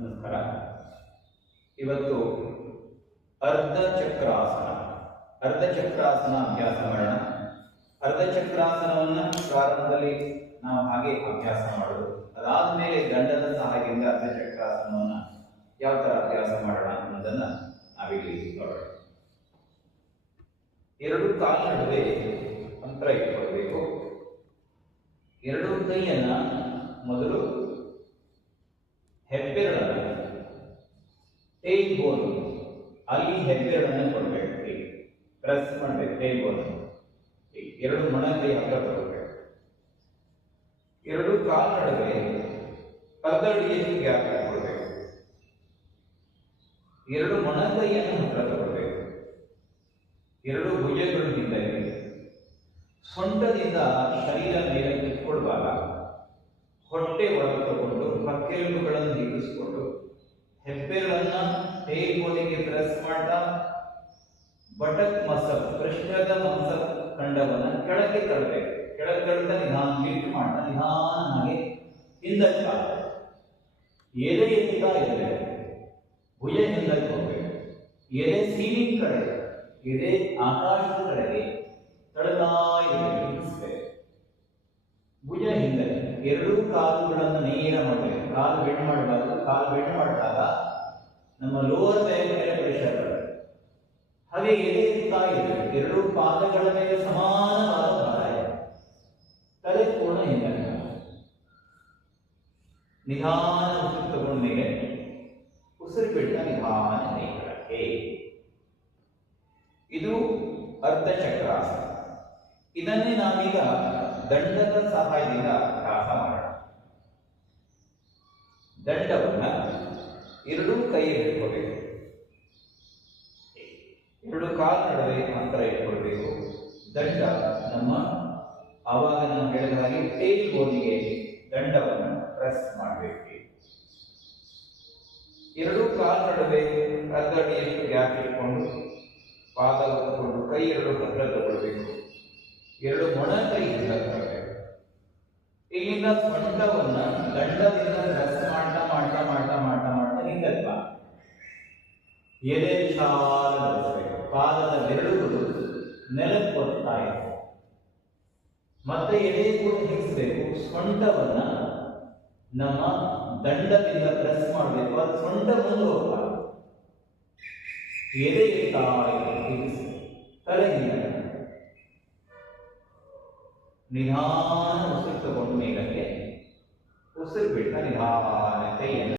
ನಮಸ್ಕಾರ. ಇವತ್ತು ಅರ್ಧಚಕ್ರಾಸನ ಅರ್ಧಚಕ್ರಾಸನ ಅಭ್ಯಾಸ ಮಾಡೋಣ. ಅರ್ಧಚಕ್ರಾಸನವನ್ನು ಪ್ರಾರಂಭದಲ್ಲಿ ನಾವು ಹಾಗೆ ಅಭ್ಯಾಸ ಮಾಡೋದು. ಅದಾದ ಮೇಲೆ ದಂಡದ ಸಹಾಯದಿಂದ ಅರ್ಧಚಕ್ರಾಸನವನ್ನು ಯಾವ ತರ ಅಭ್ಯಾಸ ಮಾಡೋಣ ಅನ್ನೋದನ್ನ ನಾವಿಲ್ಲಿ ನೋಡೋಣ. ಎರಡು ಕಾಲ ನಡುವೆ ಅಂತರ ಇಟ್ಕೊಳ್ಬೇಕು. ಎರಡು ಕೈಯನ್ನ ಮೊದಲು ಹೆಬ್ಬೆರಳನ್ನು ಟೇಲ್ ಬೋನ್ ಅಲ್ಲಿ ಹೆಬ್ಬೆರಳನ್ನು ಕೊಡಬೇಕು. ಪ್ರೆಸ್ ಮಾಡಬೇಕು. ಟೇಲ್ ಬೋನ್ ಎರಡು ಮೊಣಕೈ ಹತ್ರ ತಗೊಳ್ಬೇಕು. ಎರಡು ಕಾಲ ನಡುವೆ ಅರ್ಧ ಅಡಿಯಲ್ಲಿ ಗ್ಯಾಪ್ ಇಟ್ಕೊಳ್ಬೇಕು. ಎರಡು ಮೊಣಕೈಯನ್ನು ಹತ್ರ ತಗೊಳ್ಬೇಕು. ಎರಡು ಭುಜಗಳು ಹಿಂದೆ ಸೊಂಟದಿಂದ ಶರೀರ ಮೇಲೆ ಇಟ್ಕೊಳ್ಬಾಗ ಹೊಟ್ಟೆ ಒಳಗೆ ತಗೊಂಡು ಪಕ್ಕೆಲುಬುಗಳನ್ನು ಹಿಡಿಸ್ಕೊಂಡು ಹೆಬ್ಬೆರಳನ್ನ ಟೇಲ್ ಬೋನಿಗೆ ಪ್ರೆಸ್ ಮಾಡ್ತಾ ಬಟಕ್ ಮಸಲ್ ಪೃಷ್ಠದ ಮಸಲ್ ಖಂಡವನ್ನ ಕೆಳಗೆ ತಳ್ಳಬೇಕು. ಕೆಳಗೆ ತಳ್ತಾ ನಿಧಾನ ಲಿಫ್ಟ್ ಮಾಡ್ತಾ ನಿಧಾನವಾಗಿ ಹಿಂದಕ್ಕೆ ಎದೆ ಎತ್ತಾ ಇರಬೇಕು. ಭುಜ ಹಿಂದಕ್ಕೆ ಹೋಗ್ಬೇಕು. ಎದೆ ಸೀಲಿಂಗ್ ಕಡೆ, ಎದೆ ಆಕಾಶದ ಕಡೆಗೆ ತಳ್ತಾ ಇರಬೇಕು. ಭುಜ ಹಿಂದೆ ಎರಡೂ ಕಾಲುಗಳನ್ನು ನೇರ ಮಾಡಬೇಕು. ಕಾಲು ಬೆಂಡ್ ಮಾಡಬಾರ್ದು. ಕಾಲು ಬೆಂಡ್ ಮಾಡಿದಾಗ ನಮ್ಮ ಲೋವರ್ ಬ್ಯಾಕ್ ಮೇಲೆ ಪ್ರೆಷರ್ ಬರುತ್ತೆ. ಹಾಗೆ ಎದೆ ಎತ್ತಾ ಇರಬೇಕು. ಎರಡೂ ಪಾದಗಳ ಮೇಲೆ ಸಮಾನವಾದ ಭಾರ ಇದೆ. ತಲೆ ಪೂರ್ಣ ಹಿಂದೆ ನಿಧಾನ ಉಸಿರು ತಗೊಂಡ ಮೇಲೆ ಉಸಿರು ಬಿಟ್ಟ ನಿಧಾನ ಕೆಳಕ್ಕೆ. ಇದು ಅರ್ಧಚಕ್ರಾಸನ. ಇದನ್ನೇ ನಾವೀಗ ದಂಡದ ಸಹಾಯದಿಂದ ಅಭ್ಯಾಸ ಮಾಡೋಣ. ದಂಡವನ್ನ ಎರಡೂ ಕೈಯಲ್ಲಿ ಇಟ್ಕೊಳ್ಬೇಕು. ಎರಡು ಕಾಲ ನಡುವೆ ಅಂತರ ಇಟ್ಕೊಳ್ಬೇಕು. ದಂಡ ನಮ್ಮ ಆವಾಗ ನಾವು ಹೇಳಿದ ಹಾಗೆ ಟೇಲ್ ಬೋನಿಗೆ ದಂಡವನ್ನು ಪ್ರೆಸ್ ಮಾಡಬೇಕು. ಎರಡು ಕಾಲ ನಡುವೆ ಅರ್ಧ ಅಡಿಯಷ್ಟು ಗ್ಯಾಪ್ ಇಟ್ಕೊಂಡು ಪಾದ ತಗೊಂಡು ಕೈ ಎರಡು ಹತ್ರ ತಗೊಳ್ಬೇಕು. ಎರಡು ಮೊಣ ಕೈ ತರಬೇಕು. ಇಲ್ಲಿಂದ ಸೊಂಟವನ್ನ ದಂಡದಿಂದ ಪ್ರೆಸ್ ಮಾಡ್ತಾ ಮಾಡ್ತಾ ಮಾಡ್ತಾ ಮಾಡ್ತಾ ಮಾಡ್ತಾ ಹಿಂದಕ್ಕೆ ಬಾ. ಎದೆ ವಿಶಾಲಗೊಳಿಸಬೇಕು. ಪಾದದ ಬೆರಳುಗಳು ನೆಲಕ್ಕೆ ಒತ್ತಾ ಇರಬೇಕು. ಮತ್ತೆ ಎದೆ ಕೂಡ ಹಿಡಿಸಬೇಕು. ಸೊಂಟವನ್ನ ನಮ್ಮ ದಂಡದಿಂದ ಪ್ರೆಸ್ ಮಾಡಬೇಕು. ಅದು ಸೊಂಟ ಮುಂದೆ ಹೋಗಬಾರದು. ಎದೆ ಇರ್ತಾ ಹಿಡಿಸಿ ತಲೆ ಹಿಂದೆ ನಿಧಾನ ಉಸಿರು ತಗೊಂಡು ಮೇಲಕ್ಕೆ ಉಸಿರು ಬಿಟ್ಟ ನಿಧಾನ ಕೈಯನ್ನು